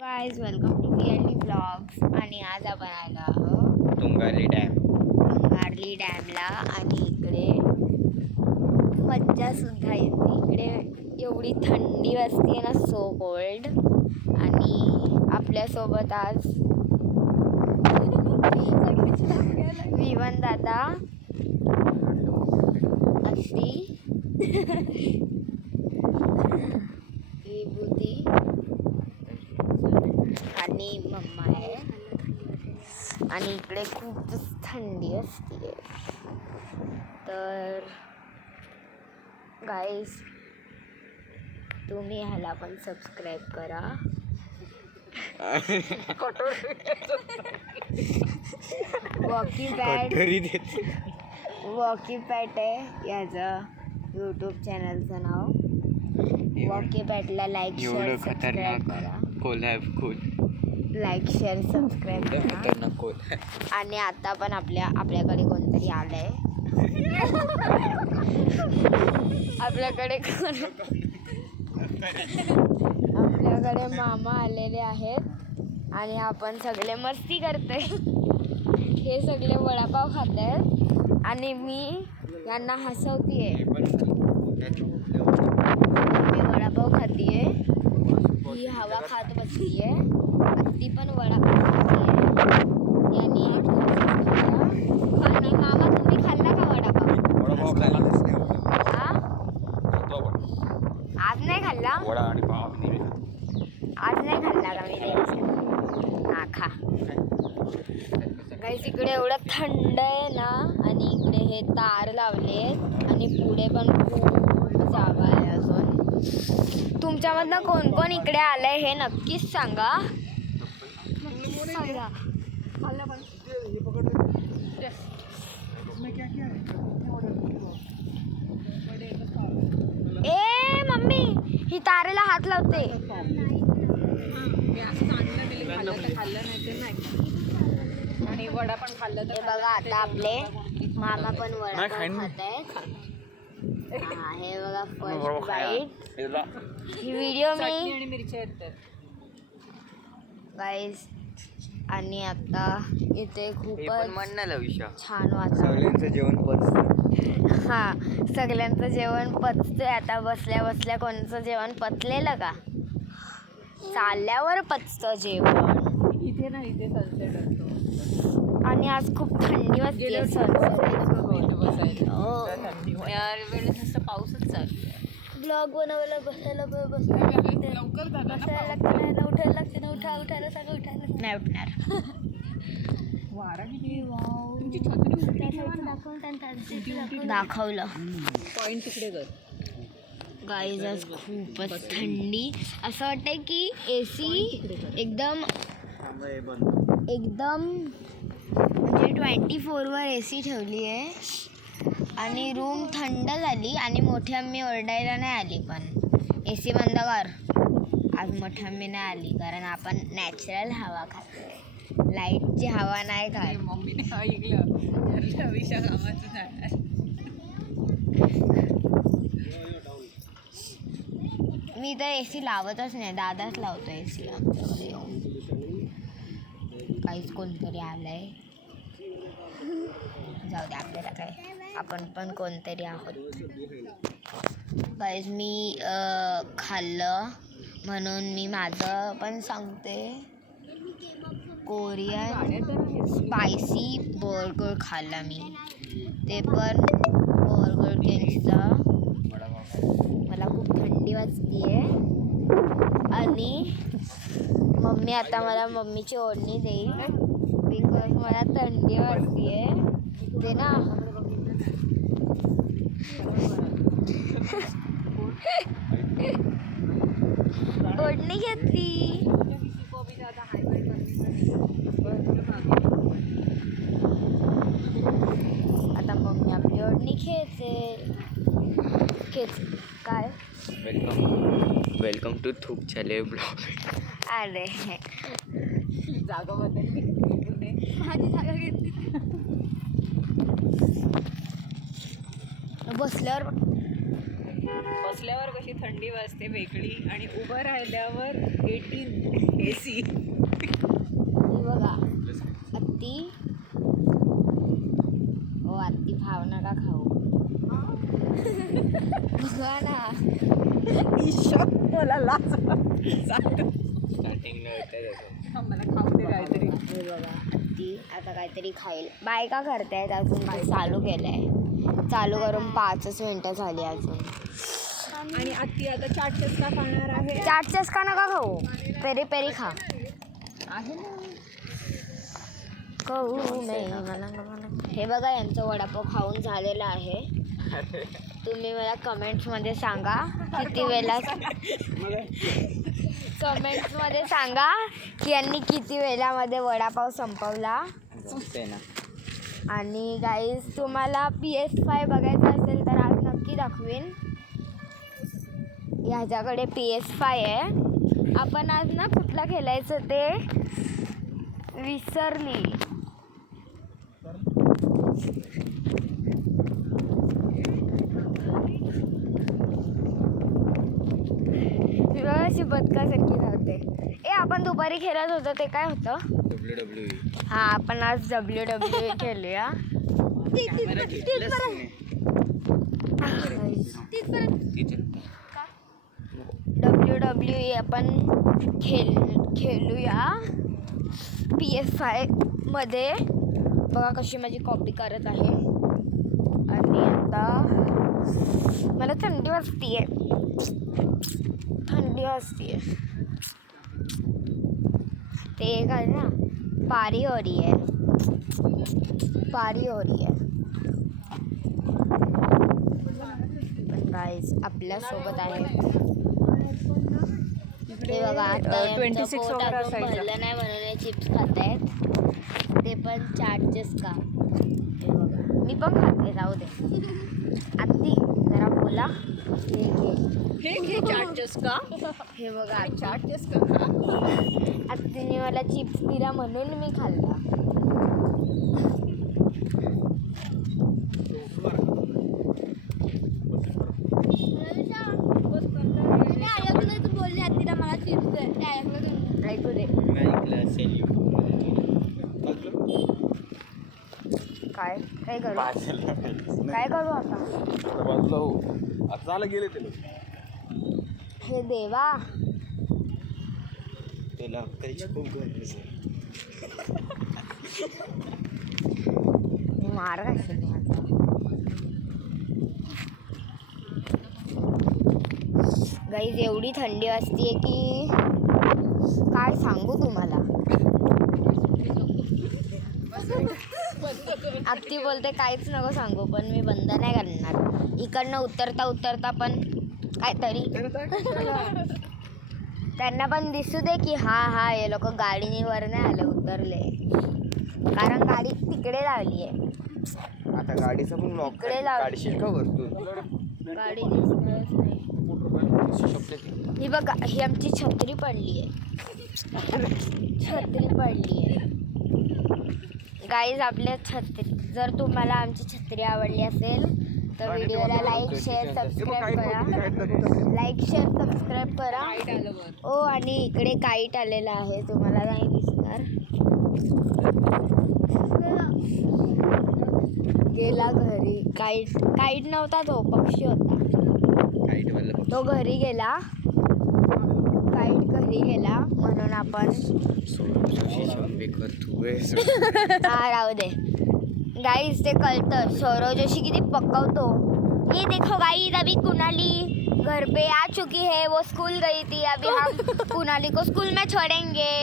Guys welcome to VLD blogs. आणि आज आपण आलो आहोत तुंगारली डॅमला. आणि इकडे मज्जासुद्धा येते. इकडे एवढी थंडी वाजते ना, सो कोल्ड. आणि आपल्यासोबत आज विवन दादा, अशी विभूती आणि मम्मा आहे. आणि इकडे खूप थंडी असते. तर गाईज तुम्ही ह्याला पण सबस्क्राईब करा. वॉकी पॅट आहे याचं यूट्यूब चॅनलचं नाव. वॉकी पॅटला लाईक शेअर सबस्क्राईब करा. लाईक शेअर सबस्क्राईब करा. आणि आता पण आपल्याकडे कोणतरी आलंय. आपल्याकडे मामा आलेले आहेत. आणि आपण सगळे मस्ती करतोय. हे सगळे वडापाव खात आहेत आणि मी यांना हसवतीये. मी वडापाव खातीये, ही हवा खात बसलीये. ती पण वडापाव खातीये. यांनी आणि मामा तुम्ही खाल्ला का वडापाव? आज नाही खाल्ला? आज नाही खाल्ला का मी? हा खा. गाईस इकडे एवढं थंड आहे ना. आणि इकडे हे तार लावलेत. आणि पुढे पण खूप जागा आहे अजून. तुमच्यामधनं कोण कोण इकडे आलंय हे नक्कीच सांगा. ए मम्मी, ही तारेला हात लावते. आणि वडा पण खाल्लं तर बघा आता आपले मामा पण वडा खात आहेत. हे बघा फर्स्ट बाईट. ही व्हिडिओ मी आणि मिरच्या आहेत गाईज. आणि आता इथे खूपच छान वातावरण. सगळ्यांचं जेवण पचतं. हा, सगळ्यांचं जेवण पचतंय. आता बसल्या बसल्या कोणाचं जेवण पचलेलं का? चालल्यावर पचतं जेवण. इथे ना, इथे सनसेट असतो. आणि आज खूप थंडी वाजते. थंडी पाऊसच चालू. ब्लॉग बनवायला बसायला लवकर बसायला लागतं. उठायला लागते ना. उठायला सगळं उठायला नाही उठणार. वारा किती. तुमची छत्री दाखवलं. पॉइंट तिकडे कर. गाईज आज खूपच थंडी. असं वाटतंय की AC एकदम म्हणजे 24वर AC ठेवली आहे. आणि रूम थंड झाली. आणि मोठी अम्मी ओरडायला नाही आली. पण AC बंद कर. आज मोठी अम्मी नाही आली कारण आपण नॅचरल हवा खातोय. लाईटची हवा नाही खात. मम्मीने ऐकलं विषा कामाचं जाणार. मी तर AC लावतच नाही. दादाच लावतो AC आमच्याकडे येऊन. काहीच कोणतरी आलंय. जाऊ दे, आपल्याला काय, आपण पण कोणतरी आहोत. गाईज मी खाल्लं म्हणून मी माझं पण सांगते. कोरियन स्पायसी बर्गर खाल्ला मी. ते पण बर्गर किंगचा. मला खूप थंडी वाजतीये. आणि मम्मी आता मला मम्मीची ओढणी देईल बिकॉज मला थंडी वाजतीये. ते ना ओढणी घेतली. आता मम्मी आपली ओढणी खेचेल. काय वेलकम टू थूक चले ब्लॉग. अरे जागा बदलली. माझी जागा घेतली. बसल्यावर बसल्यावर कशी थंडी वाजते वेगळी आणि उभं राहिल्यावर 18 AC. ही बघा आत्ती. ओ आत्ती भाव नका खाऊ. बघा ना. मला लाज स्टार्टिंगला मला खाऊ दे काहीतरी. हे बघा आत्ती आता काहीतरी खाईल. बायका करतायत अजून ते चालू केलंय. चालू करून 5च मिनिटं झाली अजून. आणि आत्ती आता चाट चस्का खाणार आहे. चाट चस्का नका खाऊ. पेरी पेरी खा. आहे ना. कहू मला हे बघा यांचं वडापाव खाऊन झालेलं आहे. तुम्ही मला कमेंट्समध्ये सांगा किती वेळा. कमेंट्समध्ये सांगा की यांनी किती वेळामध्ये वडापाव संपवला. ना. आणि गाईज तुम्हाला PS5 बघायचं असेल तर आज नक्की दाखवीन. ह्याच्याकडे PS5 आहे. आपण आज ना कुठला खेळायचं ते विसरली. मी बघा अशी बदकासारखी धावते. आपण दुपारी खेळत होतो ते काय होतं. WWE. हा आपण आज WWE खेळूया. WWE आपण खेळूया PS5 मध्ये. बघा कशी माझी कॉपी करत आहे. आणि आता मला थंडी वाजतीये. ते काय ना पारी हो रही है. पण गाईज आपल्यासोबत आहे. हे बघा आता 26 वगैरे असायचं. भरलं नाही म्हणून हे चिप्स खात आहेत. ते पण चाटचेच का. हे बघा मी पण खाते. जाऊ दे आत्ती जरा बोला. हे घे चाट चस्का. हे बघा चाट चस्का खा. आत्तीने मला चिप्स दिला म्हणून मी खाल्ला. बोलली आत्तीला मला चिप्स ऐकू दे. काय काय करू काय करू आता. आता गेले ते हे देवा. तुला अक्कलची खूप गरज आहे. मार घालशील तू आता. गाईज एवढी थंडी असते की काय सांगू तुम्हाला. आत्ती बोलते काहीच नको सांगू पण मी बंद नाही करणार. इकडनं उतरता पण काहीतरी त्यांना पण दिसू दे की हा हे लोक गाडीवर नाही आले उतरले. कारण गाडी तिकडे लावली आहे. आता गाडीचं पण लॉक इकडे लाव. काढशील का वरतून. गाडी दिसणारच नाही. ही बघा ही आमची छत्री पडली आहे. गाईज आपल्या छत्री. जर तुम्हाला आमची छत्री आवडली असेल तर व्हिडिओला लाईक शेअर सबस्क्राईब करा. ओ आणि इकडे काईट आलेला आहे तुम्हाला नाही दिसणार. गेला घरी. काईट नव्हता तो पक्षी होता. तो घरी गेला. काईट घरी गेला म्हणून आपण हा राहू दे. गाइस ते कळतं सौरव जोशी किती पकवतो. ये देखो गाइस अभी कुनाली घर पे आ चुकी है. वो स्कूल गई थी. अभी हम कुनाली को स्कूल में छोड़ेंगे.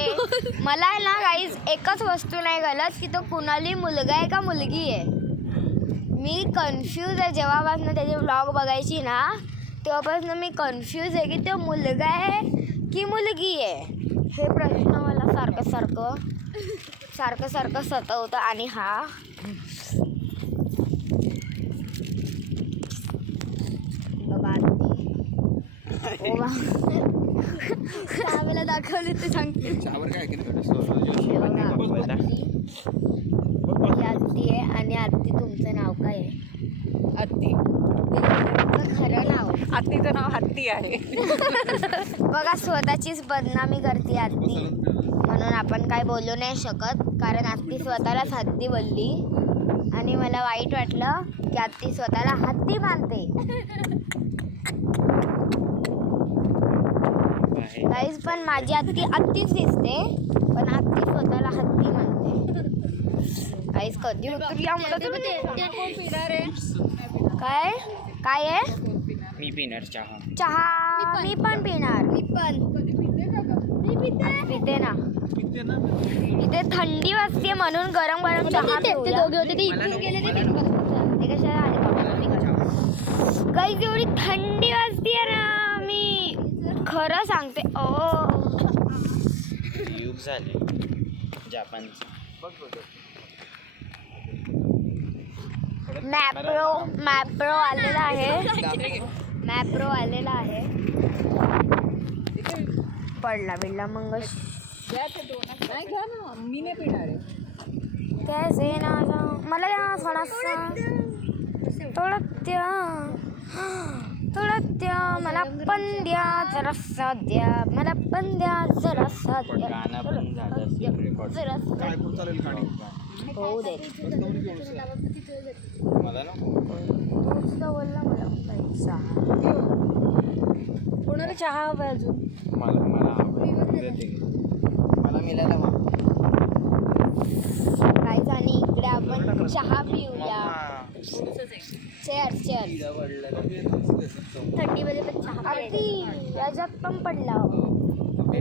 मला आहे ना गाइस एकच वस्तू नाही कळत की तो कुनाली मुलगा आहे का मुलगी आहे. मी कन्फ्यूज आहे. जेव्हापासून त्याचे व्लॉग बघायची ना तेव्हापासून मी कन्फ्यूज आहे की तो मुलगा आहे की मुलगी आहे. हे प्रश्न मला सारखं सतवतं. आणि हा मला दाखवले ते सांगते. आत्ती आहे आणि आत्ती तुमचं नाव काय आहे. आत्ती खरं नाव हत्तीचं नाव हत्ती आहे. बघा स्वतःचीच बदनामी करते आत्ती, म्हणून आपण काय बोलू नाही शकत कारण आत्ती स्वतःलाच हत्ती बोलली आणि मला वाईट वाटलं की आत्ती स्वतःला हत्ती मानते. गाईज पण माझी आत्ती हत्तीच दिसते पण आत्ती स्वतःला हत्ती मानते. गाईज कधी उतरल्या मला काय काय आहे? मी पिणार चहा. चहा मी पण पिणार. पिते ना. इथे थंडी वाजते म्हणून गरम गरम चहा ठेवला. ते कशाला आले? गाईज एवढी थंडी वाजते ना, मी खरं सांगते. युग झाले जपानचं. मॅप्रो आलेला आहे. मॅप्रो आलेला आहे. पडला बिडला मग नाही घ्या ना, मी नाही पिणार आहे. कैसे ना मला द्या थोडासा थोडं द्या मला पण द्या जरासा द्या, मला पण द्या जरासा द्या. गाणं पण झालं असेल रेकॉर्ड. चालेल गाडी होऊ दे. मला नको. बोलला मला पैसा. कोणाला चहा हवा अजून? मला मिळाला मग. काहीच आणि इकडे आपण चहा पिऊया. चेअर थंडीमध्ये पण चहा. अगदी याच्यात पण पडला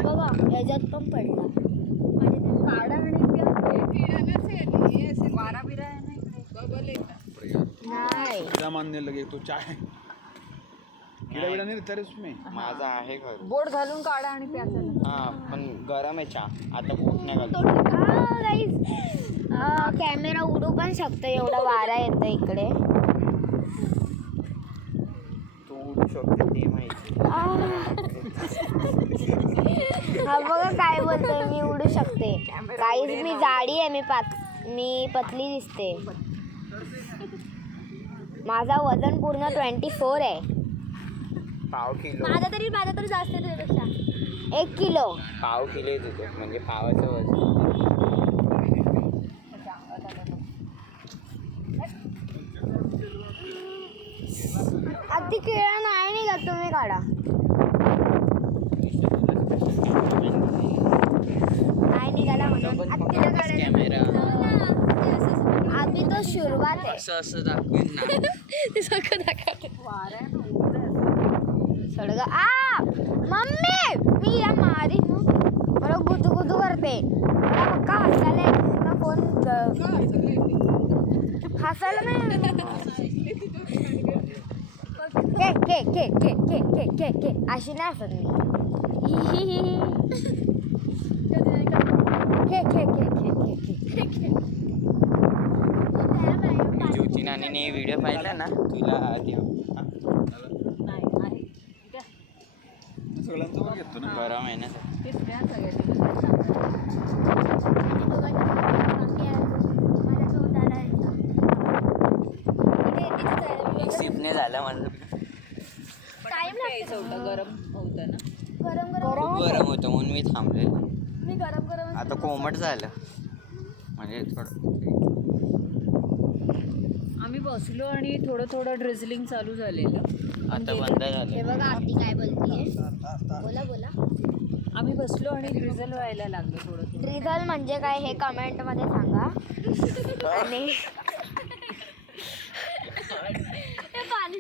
बघा, याच्यात पण पडला. काढा आणि वारा बिरा आहे ना इकडे. नाही क्या मानने लगे तो चाय कीड़ा बीड़ा नहीं रहता रे उसमें. माझा आहे खरं. बोट घालून काढा आणि प्यायचं. हा पण गरम आहे चहा. आता बोट नाही घालतो. कॅमेरा उडू पण शकतो एवढा वारा येतो इकडे. तू उडू शकते ते माहिती. हा बघा काय बोलतोय, मी उडू शकते. काहीच मी जाडी आहे, मी पतली दिसते. माझा वजन पूर्ण 24 आहे. पाव किलो. माझा तरी जास्त आहे तुझ्यापेक्षा. 1 किलो. पाव किलो येत होतो म्हणजे पावाचं वजन. अगदी केळा नाही निघत, तुम्ही काढा. नाही निघाला म्हणून कॅमेरा अभी तो सुरुवात आहे. असं दाखवेन ना. सडग मम्मी मी या मारी मला गुदू करते. मला पक्का हसायला का फोन हसायला नाही. के अशी नाही हसत मी. ज्योती नानीने व्हिडिओ पाहिला ना तुला आधी. सगळ्यांचं पण घेतो ना. गरम आहे ना. सिपने झालं माझं. टाइम प्यायचं होतं, गरम होतं ना. खूप गरम होतं म्हणून मी थांबलेलो. मी गरम आता कोमट झालं म्हणजे थोडं. आम्ही बसलो आणि थोडं ड्रिझलिंग चालू झालेलं. आता बंद हे झालं. बघा आरती काय बोलतीये. बोला आम्ही बसलो आणि ड्रिझल व्हायला लागलो थोडं. ड्रिझल म्हणजे काय हे कमेंट मध्ये सांगा. आणि पाणी